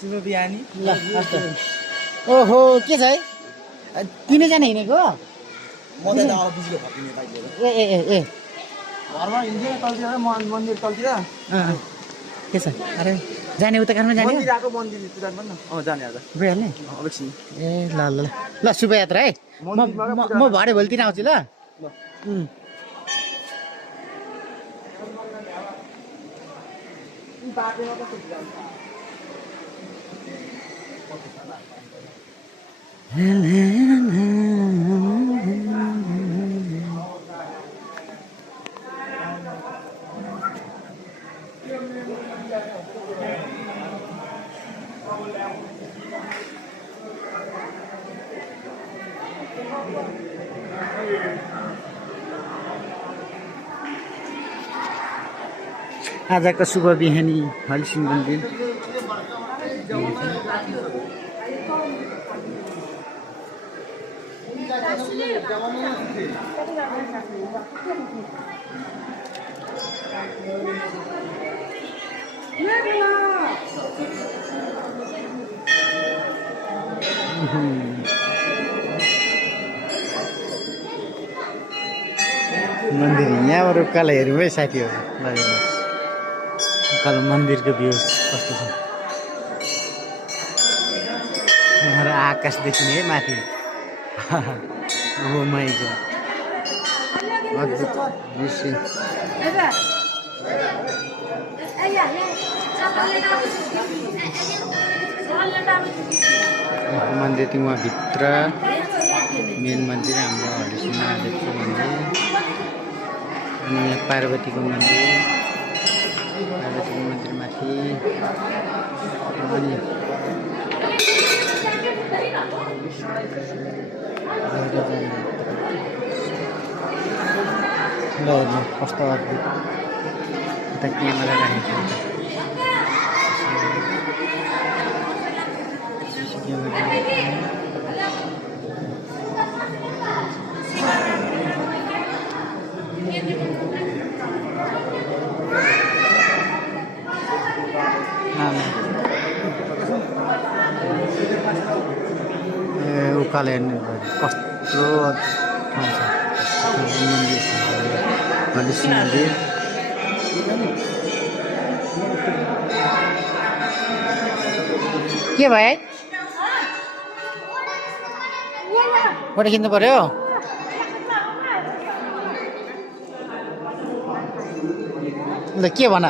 शुभ बिहानी ल हस् ओहो के छ है तिनैजना हिँडेको म त अफिसको फकिने बाइक लिएर ए ए ए ए घरमा हिँड्ने तलतिर र मन्दिर तलतिर के छ अरे जाने उता कानमा जाने मन्दिर आएको मन्दिर पुरा पनि जाने आज गइहाल्ने एकछिन ए ल ल ल ल शुभयात्रा है म भरे भोलितिर आउँछु ल आजको शुभ बिहानी हरिसिंह मन्दिर मन्दिर यहाँबाट उकालो हेरौँ है साथीहरू ल हेर्नुहोस् उकालो मन्दिरको भ्यूज कस्तो छ यहाँ आकाश देखिने है माथि ओ माइ गॉड अद्भुत दृश्य मन्दिर चाहिँ उहाँभित्र मेन मन्दिर हाम्रो हरिसिंह महादेवको मन्दिर अनि यहाँ पार्वतीको मन्दिर माथि अनि ल कस्तो अद्भुत यता क्यामेरा राखेको उकालो हेर्नु कस्तो ठाउँ छ मन्दिर हरिसिंह मन्दिर के भयो फोटो खिच्नु पर्यो ल के भन